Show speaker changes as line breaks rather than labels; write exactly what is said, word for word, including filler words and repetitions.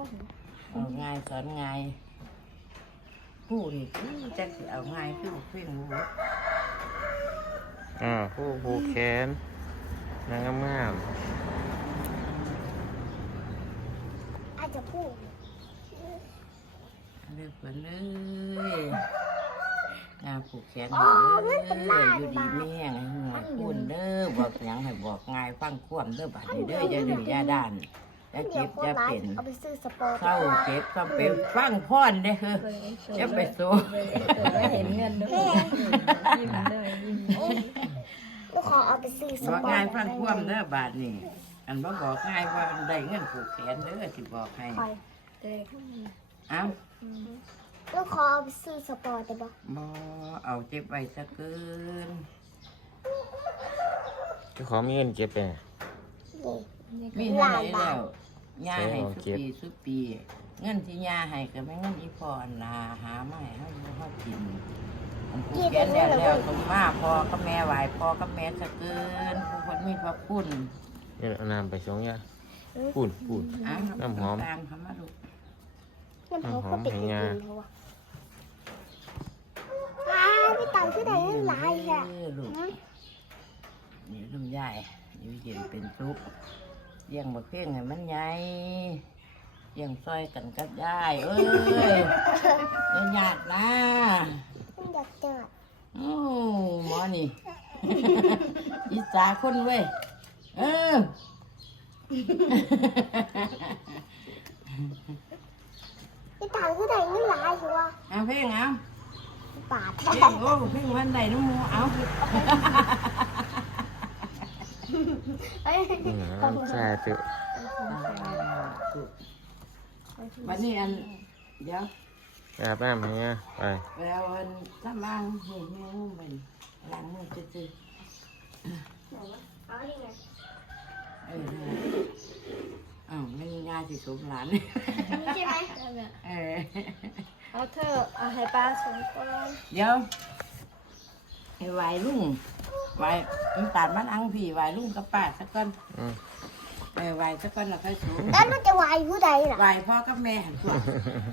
เอาง่ายสอนง่ายผู้นี่คือจะเอาง่ายคือเพียงรู้
อ่าผู้ผูกแขนนางงาม
อาจจะพูด
เลือกเพิ่นเลยงานผูกแขนเด้ออยู่ดีแม่งให้หน่อยพูนเด้อบอกหยังให้บอกง่ายฟังความเด้อบัดนี้เด้ออย่าดื้ออย่าด้านอย่า
เดี๋
เจ็
ยว
บ
คน
อย่า
ร้าย
เป็น
เอาไปซื้อสปอร์ต
เข้าเจ็บเข้าเป็นฟังพรเด้อเฮ้ออย่าไปสู้
เห็นเงินด้วยยิ้มเลยยิ้ม
ลูกขอเอาไปซื้อส
บอก
ปอร์ต
ง่ายฟังความเด้อบาดนี้อันบ่บอกง่ายว่ามันได้เงินผูกแขนเด้อสิบอกให้
ไป
เด็ก
เอ้า
ลูกขอเอาไปซื้อสปอร์ตได้ปะ
บ่เอาเจ็บไว้ซะเกิน
เจ้าของมีเงินเก็บไป
นี่
มีเท่าไหร่แล้วย่าให้สุปีสุปี เงินที่ย่าให้ก็ไม่เงินอีพออันลาหามาให้เฮาอยู่เฮากินอันผู้เขียนแล้วแล้วก็มาพ่อกับแม่ไหวพ่อกับแม่ซะเกินผู้คนมีพระคุณ
เนี่ยเอาน้ำไปสองยาปูนปูน
อ้าว
น้ำหอม
ตามคำว่าลูก
น้ำเขาก็ปิดจริงๆเขาอะอ้าพี่ตังคือใดหลายแค่
เออลูกนี่ลุงยายอยู่เย็นเป็นสุขเลี้ยงบักเพ่งให้มันใหญ่เลี้ยงซอยกันกับยายเอ้ยอย่าหยาดนะ
มันอยากเจอ
โอ้หมอนี่ อิจฉาคนเว้ยเออ
พี่ตังคือใดหลายชัว
เอาเพ่งเอา
บาทแท้
เพ่งโอ้เพ่งวันใดน้ำมูเอา
เอ้ย
อืมน้ำชาเถอะ
วันนี้อันเดี๋ยว
อาบน้ำให้ยาไป
แล้วอันถ้าล้างเห็นแม่งมันล้างมือจืด
เอาดิไง
ๆเอออ้าวไม่มีงานสิสมหลาน
ใช่ไหม
เออ
เอาเธอเอาให้ป้าสองคน
เดี๋ยวให้ไหวลุงไหวมันตัดมันอังผีไหวลุงกับป้าสักก่อน
อืม
เออไหวสักก่อนแล้วค่อยสูง
แล้วมันจะวายผู้ใดล่ะ
ไหวพ่อกับแม่หันตัว